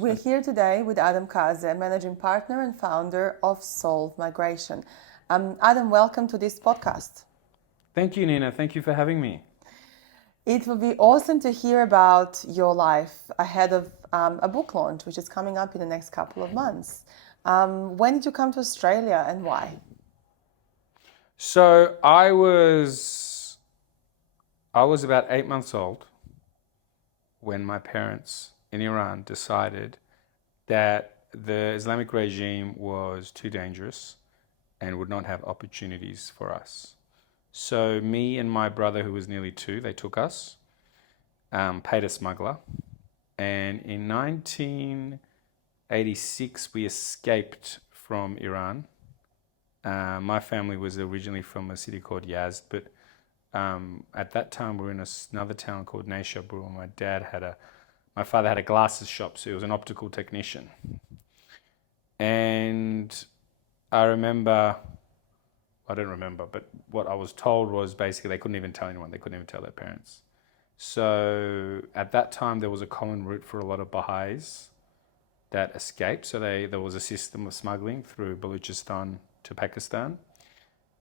We're here today with Adam Khaze, managing partner and founder of Solve Migration. Adam, welcome to this podcast. Thank you, Nina. Thank you for having me. It will be awesome to hear about your life ahead of a book launch, which is coming up in the next couple of months. When did you come to Australia and why? So I was about 8 months old when my parents in Iran decided that the Islamic regime was too dangerous and would not have opportunities for us. So me and my brother, who was nearly 2, they took us, paid a smuggler, and in 1986 we escaped from Iran. My family was originally from a city called Yazd, but at that time we were in another town called Nayshabur. My father had a glasses shop, so he was an optical technician. And I don't remember, but what I was told was basically they couldn't even tell anyone. They couldn't even tell their parents. So at that time, there was a common route for a lot of Baha'is that escaped. So there was a system of smuggling through Balochistan to Pakistan.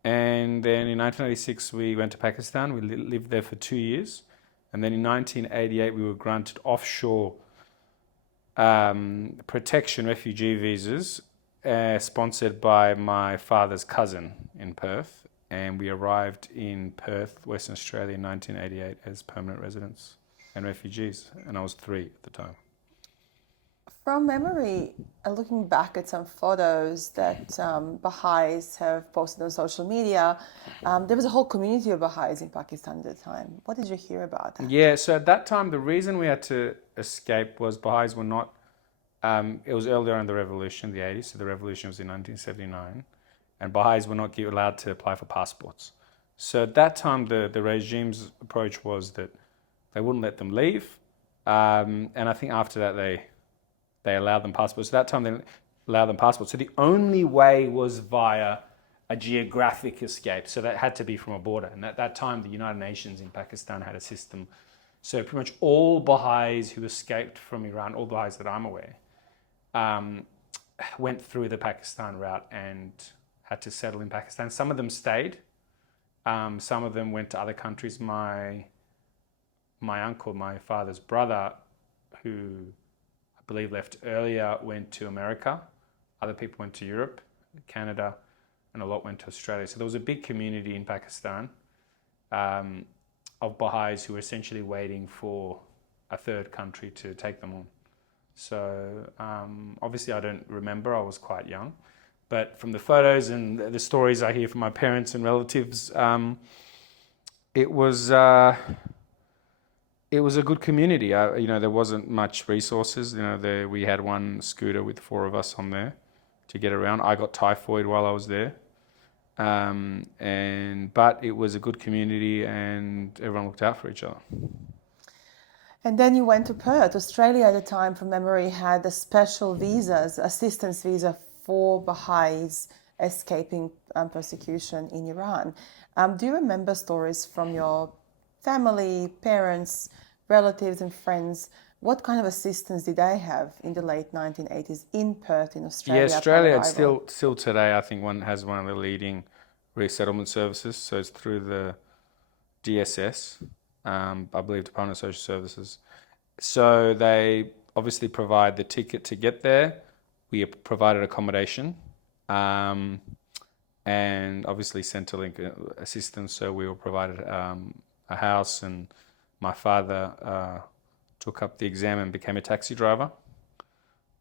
And then in 1986, we went to Pakistan. We lived there for 2 years. And then in 1988, we were granted offshore protection refugee visas sponsored by my father's cousin in Perth. And we arrived in Perth, Western Australia in 1988 as permanent residents and refugees. And I was 3 at the time. From memory, looking back at some photos that Baha'is have posted on social media, there was a whole community of Baha'is in Pakistan at the time. What did you hear about that? Yeah, so at that time, the reason we had to escape was Baha'is were not, it was earlier in the revolution, the 80s, so the revolution was in 1979, and Baha'is were not allowed to apply for passports. So at that time, the regime's approach was that they wouldn't let them leave, and I think after that they allowed them passports. So that time they allowed them passports. So the only way was via a geographic escape. So that had to be from a border. And at that time, the United Nations in Pakistan had a system. So pretty much all Baha'is who escaped from Iran, all Baha'is that I'm aware, went through the Pakistan route and had to settle in Pakistan. Some of them stayed. Some of them went to other countries. My uncle, my father's brother, who I believe left earlier, went to America. Other people went to Europe, Canada, and a lot went to Australia. So there was a big community in Pakistan of Baha'is who were essentially waiting for a third country to take them on. So obviously I don't remember, I was quite young. But from the photos and the stories I hear from my parents and relatives, it was a good community. There wasn't much resources. We had one scooter with 4 of us on there to get around. I got typhoid while I was there, but it was a good community, and everyone looked out for each other. And then you went to Perth. Australia at the time, from memory, had a special assistance visa for Baha'is escaping persecution in Iran. Do you remember stories from your family, parents, relatives and friends? What kind of assistance did they have in the late 1980s in Perth, in Australia? Yeah, Australia, it's still today, I think has one of the leading resettlement services. So it's through the DSS, I believe Department of Social Services. So they obviously provide the ticket to get there. We provided accommodation, and obviously Centrelink assistance. So we were provided a house, and my father took up the exam and became a taxi driver.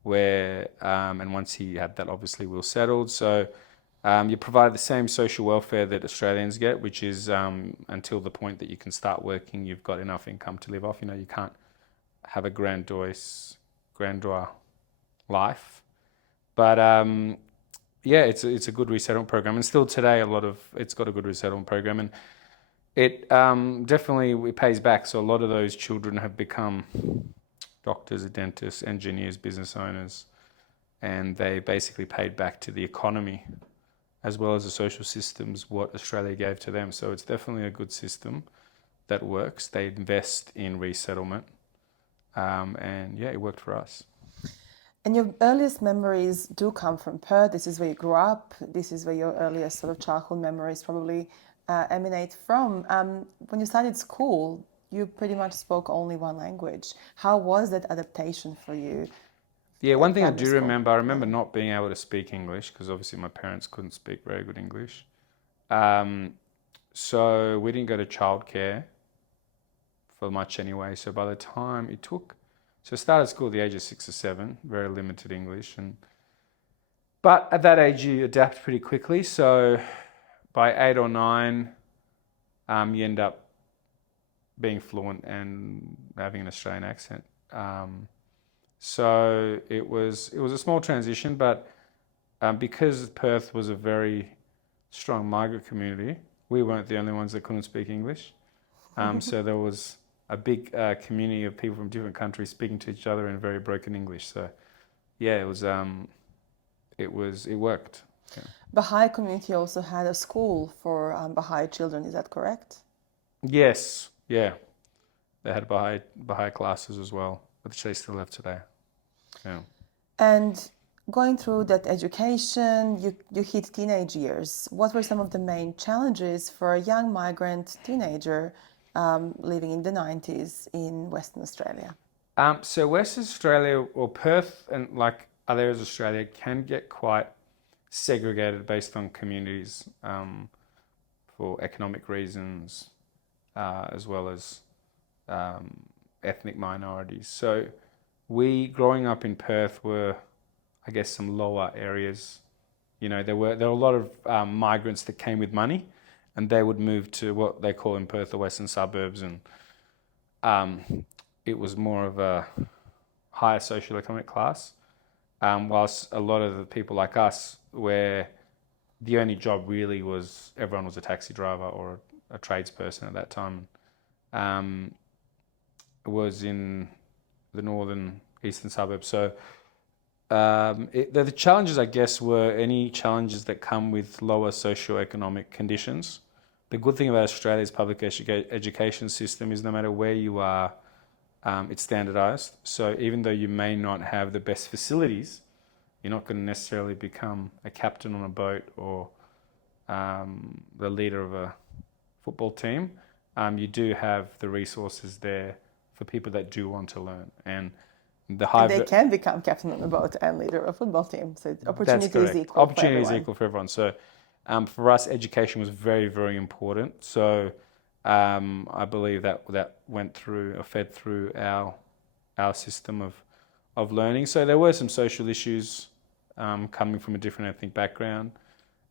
And once he had that, obviously we were settled. So you provide the same social welfare that Australians get, which is until the point that you can start working, you've got enough income to live off. You can't have a grandeur life. But it's a good resettlement program, and still today it's got a good resettlement program, and it definitely pays back. So a lot of those children have become doctors, dentists, engineers, business owners, and they basically paid back to the economy as well as the social systems what Australia gave to them. So it's definitely a good system that works. They invest in resettlement, and it worked for us. And your earliest memories do come from Perth. This is where you grew up. This is where your earliest sort of childhood memories probably emanate from. When you started school, you pretty much spoke only one language. How was that adaptation for you Yeah, one at thing I primary do school? remember, I remember not being able to speak English because obviously my parents couldn't speak very good English. Um, so we didn't go to childcare for much anyway. So by the time it took, so I started school at the age of 6 or 7, very limited English, but at that age you adapt pretty quickly. So by 8 or 9, you end up being fluent and having an Australian accent. So it was a small transition, but because Perth was a very strong migrant community, we weren't the only ones that couldn't speak English. So there was a big community of people from different countries speaking to each other in very broken English. So yeah, it worked. Yeah. Baha'i community also had a school for Baha'i children. Is that correct? Yes, yeah, they had Baha'i classes as well, which they still have today. Yeah. And going through that education, you hit teenage years. What were some of the main challenges for a young migrant teenager living in the 90s in Western Australia? So Western Australia or Perth and like other areas of Australia can get quite segregated based on communities for economic reasons as well as ethnic minorities. So we, growing up in Perth, were, I guess, some lower areas. You know, there were a lot of migrants that came with money, and they would move to what they call in Perth the western suburbs, and it was more of a higher socioeconomic class. Whilst a lot of the people like us, where the only job really was everyone was a taxi driver or a tradesperson at that time, was in the northern eastern suburbs. So the challenges, I guess, were any challenges that come with lower socioeconomic conditions. The good thing about Australia's public education system is no matter where you are, it's standardised. So even though you may not have the best facilities, you're not going to necessarily become a captain on a boat or the leader of a football team. You do have the resources there for people that do want to learn. And they can become captain on a boat and leader of a football team. So opportunity is equal Opportunity for is everyone. equal for everyone. So for us, education was very, very important. So I believe that went through or fed through our system of learning. So there were some social issues coming from a different ethnic background,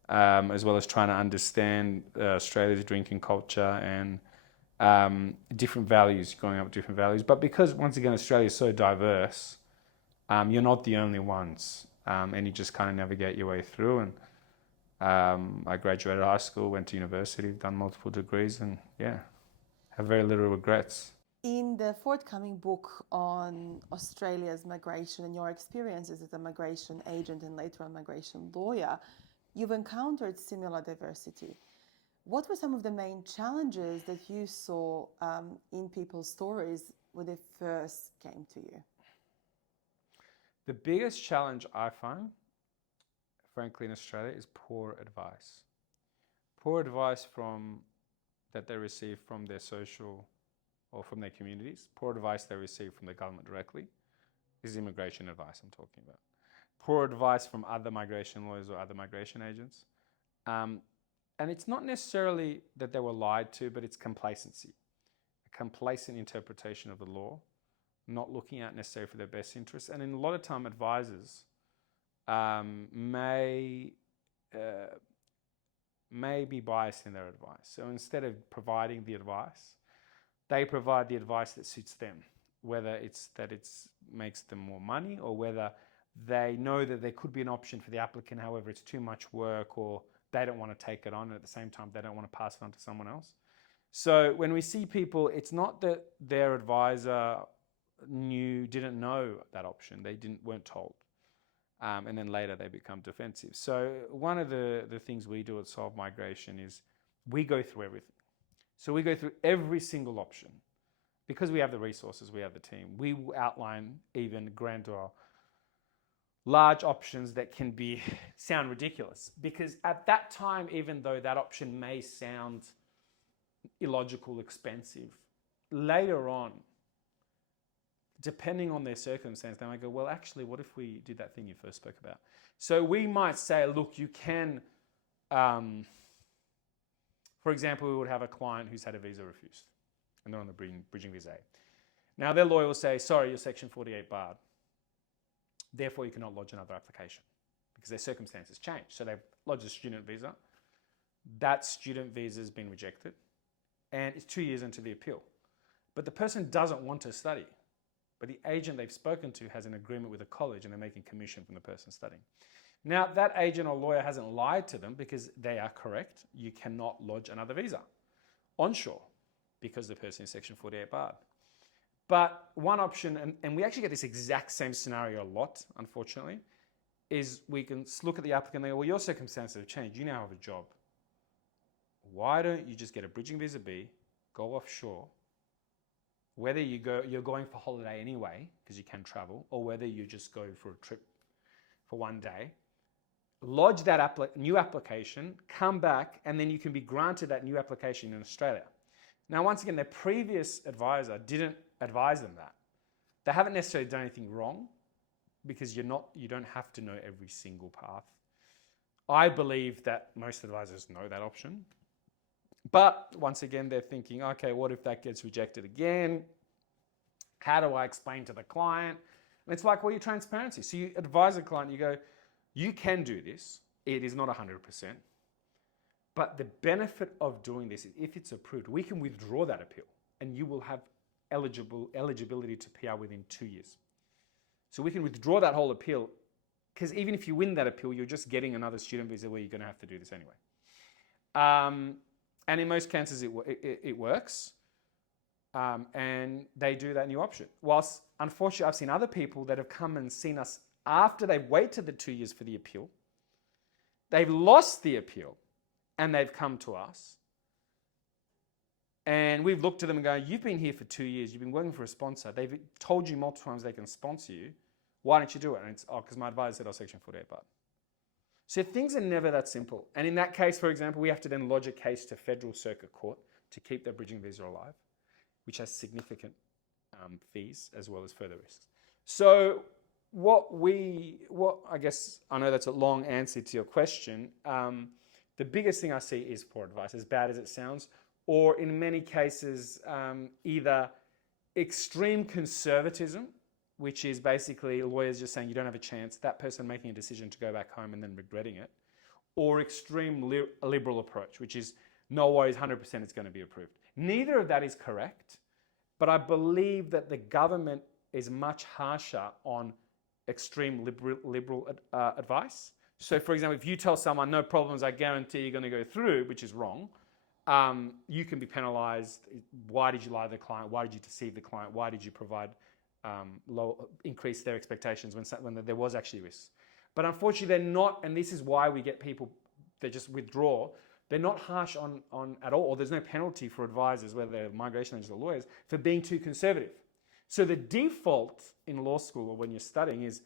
as well as trying to understand Australia's drinking culture and different values, growing up with different values. But because, once again, Australia is so diverse, you're not the only ones, and you just kind of navigate your way through. And I graduated high school, went to university, done multiple degrees, and yeah, have very little regrets. In the forthcoming book on Australia's migration and your experiences as a migration agent and later a migration lawyer, you've encountered similar diversity. What were some of the main challenges that you saw in people's stories when they first came to you? The biggest challenge I find, frankly, in Australia is poor advice. Poor advice that they receive from their social or from their communities. Poor advice they receive from the government directly is immigration advice I'm talking about. Poor advice from other migration lawyers or other migration agents. And it's not necessarily that they were lied to, but it's complacency. A complacent interpretation of the law, not looking out necessarily for their best interests. And in a lot of time, advisors may be biased in their advice. So instead of providing the advice, they provide the advice that suits them, whether it's that it makes them more money or whether they know that there could be an option for the applicant, however, it's too much work or they don't want to take it on, and at the same time, they don't want to pass it on to someone else. So when we see people, it's not that their advisor didn't know that option. They weren't told. And then later they become defensive. So one of the things we do at Solve Migration is we go through everything. So we go through every single option. Because we have the resources, we have the team. We outline even grandeur large options that can sound ridiculous. Because at that time, even though that option may sound illogical, expensive, later on, depending on their circumstance, they might go, well, actually, what if we did that thing you first spoke about? So we might say, look, you can, for example, we would have a client who's had a visa refused and they're on the bridging visa A. Now their lawyer will say, sorry, you're section 48 barred. Therefore, you cannot lodge another application because their circumstances change. So they've lodged a student visa. That student visa has been rejected and it's 2 years into the appeal. But the person doesn't want to study. But the agent they've spoken to has an agreement with a college and they're making commission from the person studying. Now, that agent or lawyer hasn't lied to them because they are correct. You cannot lodge another visa onshore because the person is section 48 barred. But one option, and we actually get this exact same scenario a lot, unfortunately, is we can look at the applicant and they go, well, your circumstances have changed. You now have a job. Why don't you just get a bridging visa B, go offshore, whether you're going for holiday anyway, because you can travel, or whether you just go for a trip for 1 day, lodge that new application, come back, and then you can be granted that new application in Australia. Now, once again, their previous advisor didn't advise them that. They haven't necessarily done anything wrong because you don't have to know every single path. I believe that most advisors know that option. But once again, they're thinking, okay, what if that gets rejected again? How do I explain to the client? And it's like, well, your transparency. So you advise a client, you go, you can do this. It is not 100%. But the benefit of doing this is if it's approved, we can withdraw that appeal and you will have eligibility to PR within 2 years. So we can withdraw that whole appeal because even if you win that appeal, you're just getting another student visa where you're going to have to do this anyway. And in most cases, it works. And they do that new option. Whilst, unfortunately, I've seen other people that have come and seen us after they've waited the 2 years for the appeal. They've lost the appeal and they've come to us. And we've looked at them and go, you've been here for 2 years. You've been working for a sponsor. They've told you multiple times they can sponsor you. Why don't you do it? And it's, because my advisor said I was section 48 barred. So things are never that simple. And in that case, for example, we have to then lodge a case to Federal Circuit Court to keep the bridging visa alive, which has significant fees as well as further risks. So what I guess, I know that's a long answer to your question. The biggest thing I see is poor advice, as bad as it sounds, or in many cases, either extreme conservatism, which is basically lawyers just saying you don't have a chance, that person making a decision to go back home and then regretting it, or extreme liberal approach, which is no worries, 100% it's going to be approved. Neither of that is correct, but I believe that the government is much harsher on extreme liberal advice. So for example, if you tell someone, no problems, I guarantee you're going to go through, which is wrong, you can be penalized. Why did you lie to the client? Why did you deceive the client? Why did you provide increase their expectations when there was actually risks? But unfortunately, they're not, and this is why we get people that just withdraw. They're not harsh on at all, or there's no penalty for advisors, whether they're migration agents or lawyers, for being too conservative. So the default in law school or when you're studying is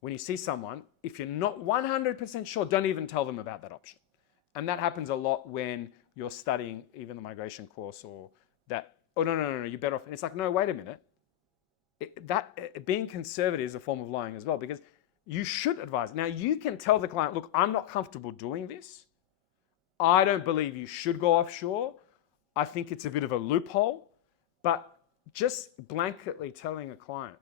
when you see someone, if you're not 100% sure, don't even tell them about that option. And that happens a lot when you're studying even the migration course or that, oh, no, you're better off. And it's like, no, wait a minute. Being conservative is a form of lying as well, because you should advise. Now, you can tell the client, look, I'm not comfortable doing this. I don't believe you should go offshore. I think it's a bit of a loophole. But just blanketly telling a client,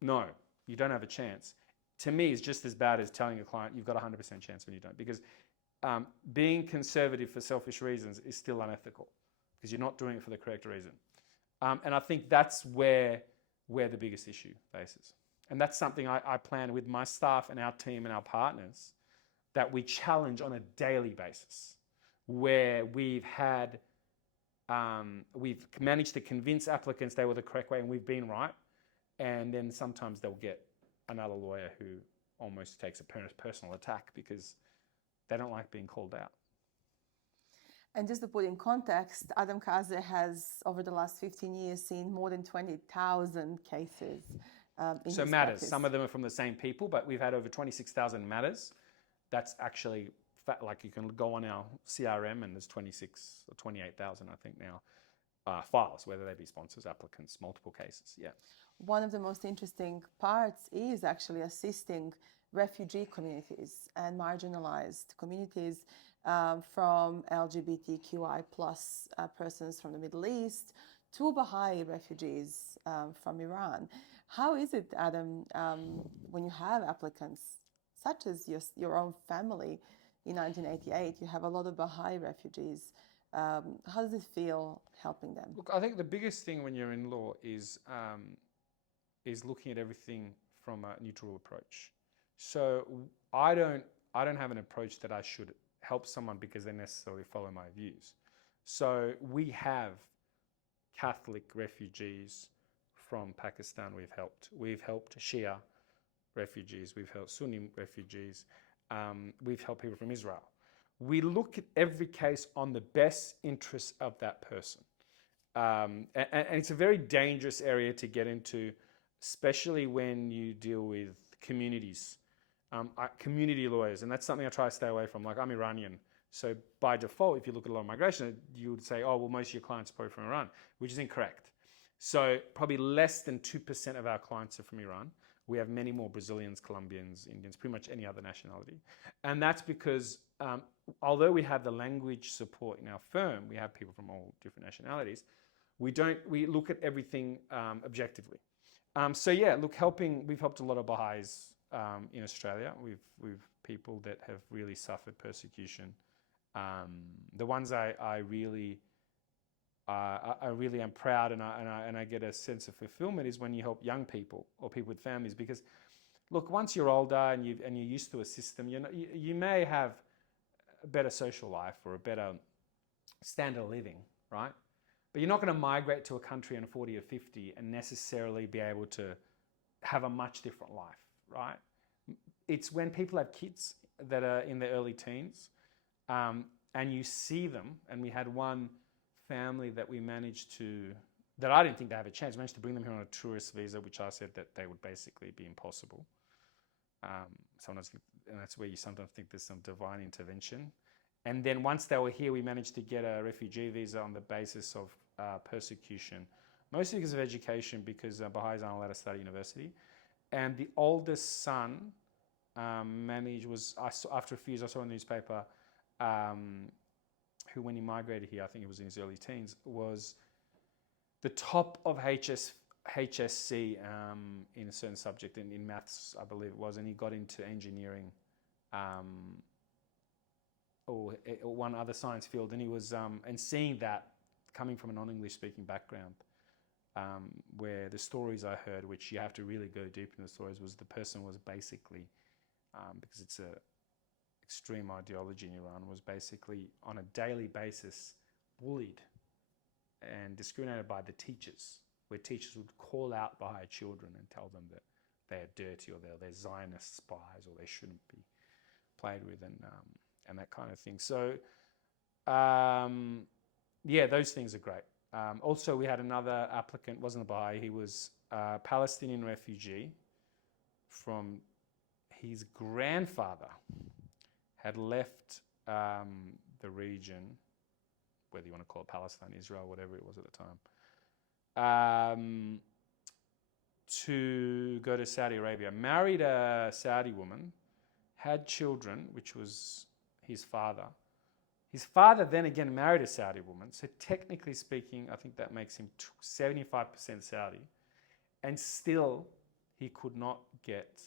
no, you don't have a chance, to me is just as bad as telling a client you've got a 100% chance when you don't. Because being conservative for selfish reasons is still unethical because you're not doing it for the correct reason. And I think that's where the biggest issue faces. And that's something I plan with my staff and our team and our partners that we challenge on a daily basis, where we've managed to convince applicants they were the correct way and we've been right. And then sometimes they'll get another lawyer who almost takes a personal attack because they don't like being called out. And just to put in context, Adam Khaze has, over the last 15 years, seen more than 20,000 cases in So his matters. practice. Some of them are from the same people, but we've had over 26,000 matters. That's actually like you can go on our CRM and there's 26 or 28,000, I think now, files, whether they be sponsors, applicants, multiple cases. Yeah. One of the most interesting parts is actually assisting refugee communities and marginalized communities from LGBTQI plus persons from the Middle East to Baha'i refugees from Iran. How is it, Adam, when you have applicants such as your own family in 1988, you have a lot of Baha'i refugees. How does it feel helping them? Look, I think the biggest thing when you're in law is looking at everything from a neutral approach. So I don't have an approach that I should help someone because they necessarily follow my views. So we have Catholic refugees from Pakistan we've helped. We've helped Shia refugees. We've helped Sunni refugees. We've helped people from Israel. We look at every case on the best interests of that person. And it's a very dangerous area to get into, especially when you deal with communities, community lawyers. And that's something I try to stay away from. Like, I'm Iranian. So by default, if you look at a lot of migration, you would say, oh, well, most of your clients are probably from Iran, which is incorrect. So probably less than 2% of our clients are from Iran. We have many more Brazilians, Colombians, Indians, pretty much any other nationality. And that's because although we have the language support in our firm, we have people from all different nationalities, we look at everything objectively. So yeah, look, we've helped a lot of Baha'is in Australia. We've people that have really suffered persecution. The ones I really am proud and I get a sense of fulfillment is when you help young people or people with families, because look, once you're older and you're used to a system, you may have a better social life or a better standard of living, right? But you're not going to migrate to a country in 40 or 50 and necessarily be able to have a much different life, right? It's when people have kids that are in their early teens and you see them, and we had one family that that I didn't think they have a chance, managed to bring them here on a tourist visa, which I said that they would basically be impossible. Sometimes, and that's where you sometimes think there's some divine intervention. And then once they were here, we managed to get a refugee visa on the basis of persecution, mostly because of education, because Baha'is aren't allowed to study university. And the oldest son after a few years, I saw in the newspaper, who when he migrated here, I think it was in his early teens, was the top of HSC in a certain subject, in maths, I believe it was, and he got into engineering or one other science field, and he was, and seeing that coming from a non-English speaking background, where the stories I heard, which you have to really go deep in the stories, was the person was basically, because it's a extreme ideology in Iran, was basically on a daily basis bullied and discriminated by the teachers, where teachers would call out Baha'i children and tell them that they are dirty or they're Zionist spies or they shouldn't be played with, and that kind of thing. So, yeah, those things are great. Also, we had another applicant, wasn't a Baha'i, he was a Palestinian refugee from his grandfather had left the region, whether you want to call it Palestine, Israel, whatever it was at the time, to go to Saudi Arabia. Married a Saudi woman, had children, which was his father. His father then again married a Saudi woman. So technically speaking, I think that makes him 75% Saudi. And still, he could not get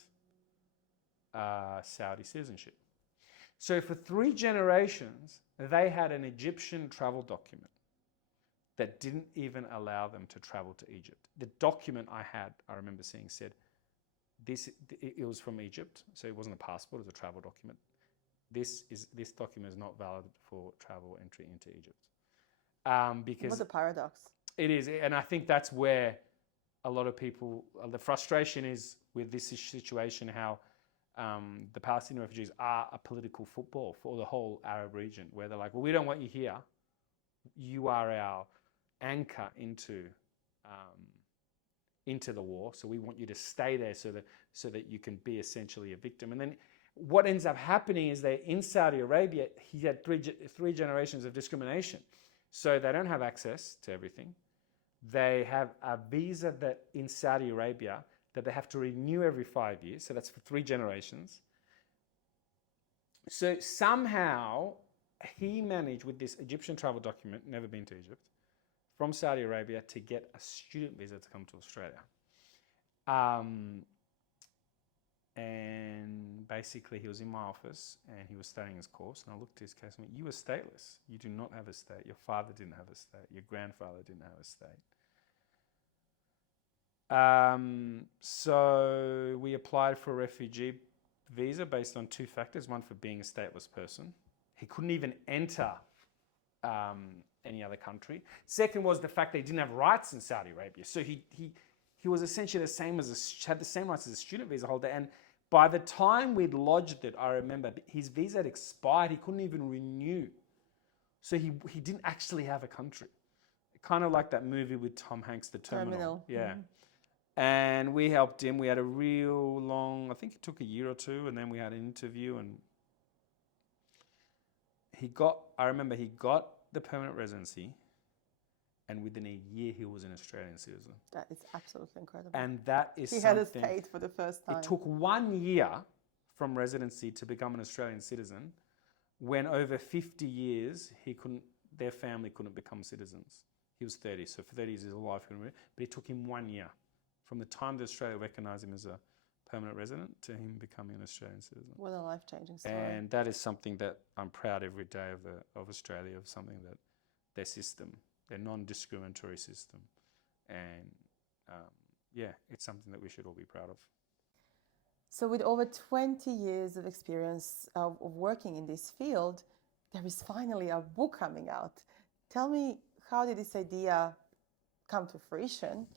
Saudi citizenship. So for 3 generations, they had an Egyptian travel document that didn't even allow them to travel to Egypt. The document I remember seeing said, it was from Egypt, so it wasn't a passport, it was a travel document. This document is not valid for travel entry into Egypt. Because what a paradox. It is, and I think that's where a lot of people, the frustration is with this situation, how the Palestinian refugees are a political football for the whole Arab region, where they're like, well, we don't want you here. You are our anchor into into the war. So we want you to stay there so that you can be essentially a victim. And then what ends up happening is that in Saudi Arabia, he had three generations of discrimination. So they don't have access to everything. They have a visa that in Saudi Arabia that they have to renew every 5 years. So that's for 3 generations. So somehow he managed with this Egyptian travel document, never been to Egypt, from Saudi Arabia to get a student visa to come to Australia. And basically he was in my office and he was studying his course, and I looked at his case and went, you were stateless. You do not have a state. Your father didn't have a state. Your grandfather didn't have a state. So we applied for a refugee visa based on 2 factors. One, for being a stateless person. He couldn't even enter any other country. Second was the fact that he didn't have rights in Saudi Arabia. So he was essentially had the same rights as a student visa holder. And by the time we'd lodged it, I remember his visa had expired. He couldn't even renew. So he didn't actually have a country. Kind of like that movie with Tom Hanks, The Terminal. Yeah. Mm-hmm. And we helped him. We had a real long, I think it took a year or 2, and then we had an interview, and I remember he got the permanent residency, and within a year he was an Australian citizen. That is absolutely incredible. And that is he had a state for the first time. It took 1 year from residency to become an Australian citizen, when over 50 years their family couldn't become citizens. He was 30, so for 30 years his life couldn't, but it took him 1 year from the time that Australia recognised him as a permanent resident to him becoming an Australian citizen. What a life-changing story. And that is something that I'm proud every day of Australia, of something that their system, their non-discriminatory system, and it's something that we should all be proud of. So with over 20 years of experience of working in this field, there is finally a book coming out. Tell me, how did this idea come to fruition?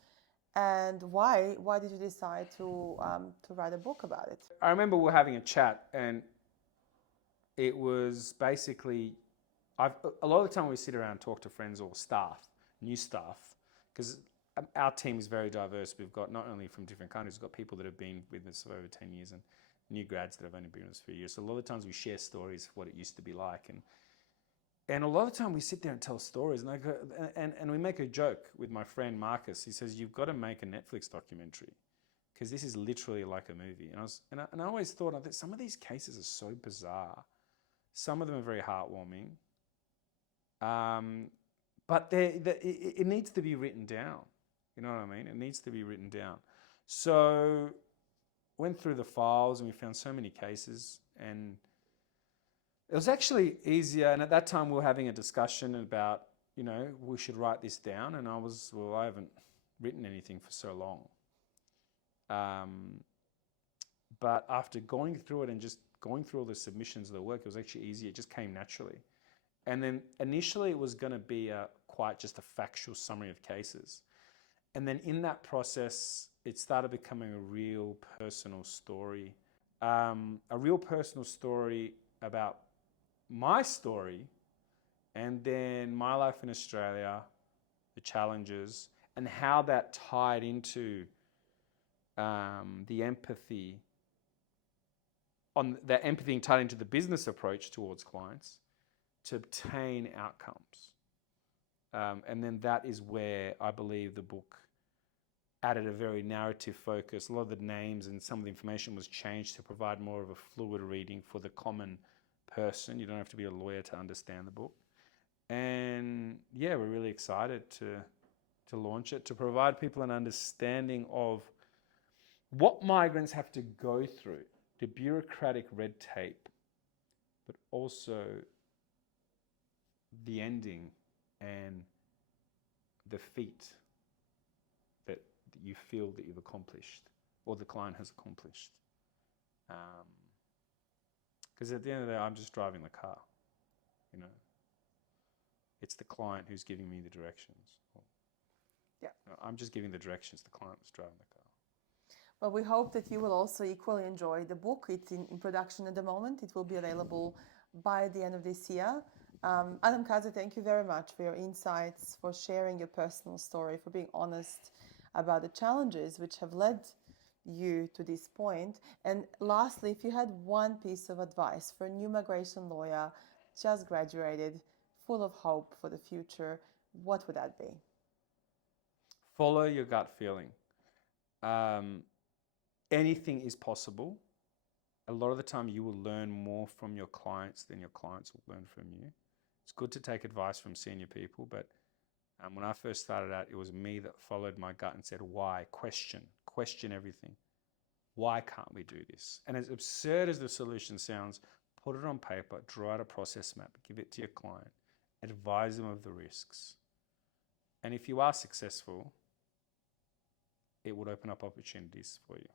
And why did you decide to write a book about it? I remember we were having a chat, and it was basically, a lot of the time we sit around and talk to friends or staff, new staff, because our team is very diverse. We've got not only from different countries, we've got people that have been with us for over 10 years and new grads that have only been with us for a year. So a lot of the times we share stories of what it used to be like. And a lot of the time we sit there and tell stories, and we make a joke with my friend Marcus. He says, you've got to make a Netflix documentary, because this is literally like a movie. And I always thought that some of these cases are so bizarre. Some of them are very heartwarming. But it needs to be written down. You know what I mean? It needs to be written down. So went through the files and we found so many cases, and it was actually easier. And at that time we were having a discussion about, we should write this down. And I haven't written anything for so long. But after going through it and just going through all the submissions of the work, it was actually easier. It just came naturally. And then initially it was going to be quite just a factual summary of cases. And then in that process, it started becoming a real personal story. About my story, and then my life in Australia, the challenges, and how that tied into the empathy tied into the business approach towards clients to obtain outcomes. And then that is where I believe the book added a very narrative focus. A lot of the names and some of the information was changed to provide more of a fluid reading for the common person. You don't have to be a lawyer to understand the book. And we're really excited to launch it, to provide people an understanding of what migrants have to go through, the bureaucratic red tape, but also the ending and the feat that you feel that you've accomplished or the client has accomplished. Because at the end of the day, I'm just driving the car, It's the client who's giving me the directions. I'm just giving the directions, the client was driving the car. Well, we hope that you will also equally enjoy the book. It's in production at the moment. It will be available by the end of this year. Adam Khaze, thank you very much for your insights, for sharing your personal story, for being honest about the challenges which have led you to this point. And lastly, if you had one piece of advice for a new migration lawyer, just graduated, full of hope for the future, what would that be? Follow your gut feeling. Anything is possible. A lot of the time you will learn more from your clients than your clients will learn from you. It's good to take advice from senior people, but when I first started out, it was me that followed my gut and said, why? Question everything. Why can't we do this? And as absurd as the solution sounds, put it on paper, draw out a process map, give it to your client, advise them of the risks. And if you are successful, it would open up opportunities for you.